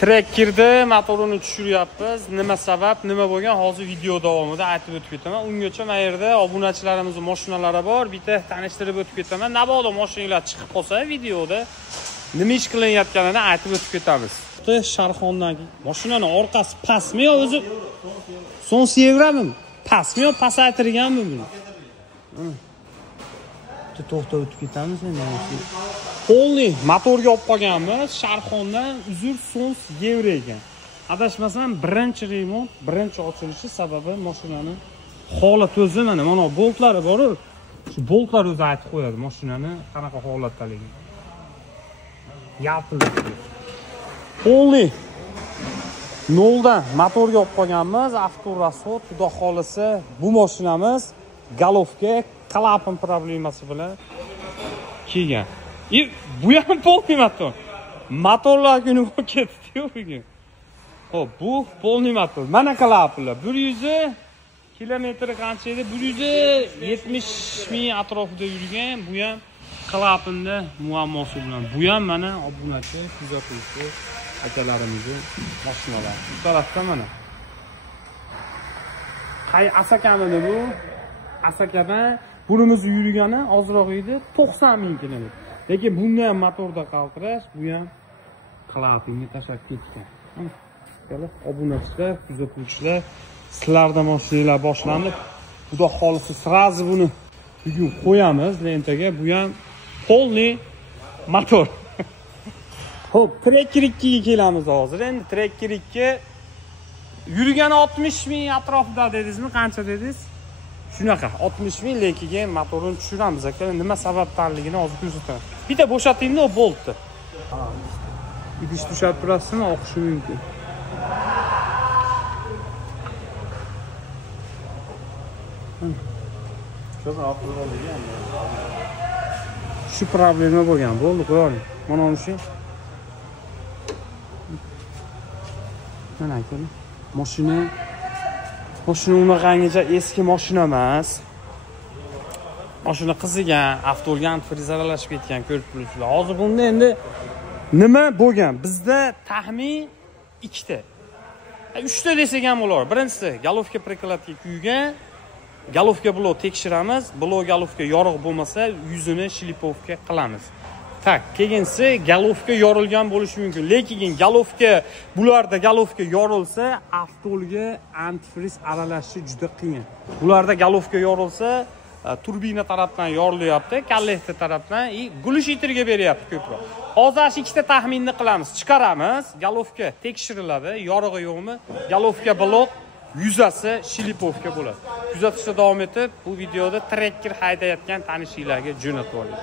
Trekkerda motorini tushiryapmiz. Nima sabab, nima bo'lgan hozir video davomida aytib o'tib ketaman. Ungacha men yerda obunachilarimizning mashinalari bor. Bitta tanishtirib o'tib ketaman. Nabodo mashinalar chiqib qolsa videoda nima ish qilinayotganini aytib o'tib ketamiz. Sharxondagi mashinaning orqasi pastmi yo o'zi son sevrami? Pastmi yo pasaytirganmi buni? To'xtab o'tib ketamiz endi. Polni motorga olib qolganmiz. Sharxondan uzr sons yevro ekan. Adashmasam birinchi remont, birinchi ochilishi sababi mashinani holat o'zi mana boltlari bor-ku. Shu boltlar o'zi aytib qo'yadi mashinani qanaqa holatdaligini. Yaltilib. Polni noldan motorga olib qolganmiz. Avtorasot, xudo xolisa, bu mashinamiz galovka klapan problemasi bilan kelgan. Bu ham polni motor. Motorlar kuni bo'lib ketdi-ku bugun. Xo'p, bu polni motor. Mana klapanlar 100 kilometr qancha edi? 170 ming atrofida yurgan. Bu ham klapanda muammosi bilan. Bu ham mana obunachi, kuzatuvchi akalarimizning mashinalari. Bu tarafda mana. Qay Asakamida bu? Asakadan bunimiz yurgani ozroq edi, 90 ming kilometr. Lekin bunda ham motorda qaltirash, bu ham klapanga tashab ketgan. Mana obunachilar, kuzatuvchilar, sizlarda mashinalar boshlandi. Xudo xolisa srazi buni bugun qo'yamiz lentaga. Bu ham polni motor. Xo'p, Trekker 2 ga kelamiz hozir. Endi Trekker 2 yurgani 60 ming atrofida dedingizmi? Qancha dedingiz? Shunaqa 60 ming, lekin motorini tushiramiz aka. Nima sababdanligini hozir ko'rsataman. Bitta bo'shatingda o boltni. Idish tushab turasizmi? Oqishi mumkin. Shu problema bo'lgan. Bo'ldi, qo'ying. Mana shu. Mana aka. Mashina unaqangicha eski mashina emas. Mashina qizigan, avtoga antifrizalashib ketgan ko'rib turibsizlar. Hozir bunda endi nima bo'lgan? Bizda taxmin 2 ta. 3 ta desak ham bo'lar. Birinchisi galovka prikladga kuygan. Galovka blok tekshiramiz. Blok galovka yorug' bo'lmasa, yuzini shlipovka qilamiz. Tak, keyinsi galovka yorilgan bo'lishi mumkin. Lekin galovka bularda galovka yorilsa, avtolga antifriz aralashishi juda qiyin. Bularda galovka yorilsa, turbina tarafdan yorilyapti, kollektor tarafdan gulishiterga beryapti ko'proq. Hozir 2 ta taxminni qilamiz. Chiqaramiz, galovka tekshiriladi, yorug'i yo'qmi? Galovka blok yuzasi shlipovka bo'ladi. Kuzatishda davom etib, bu videoda Trekker haydayotgan tanishinglarga jo'natib oling.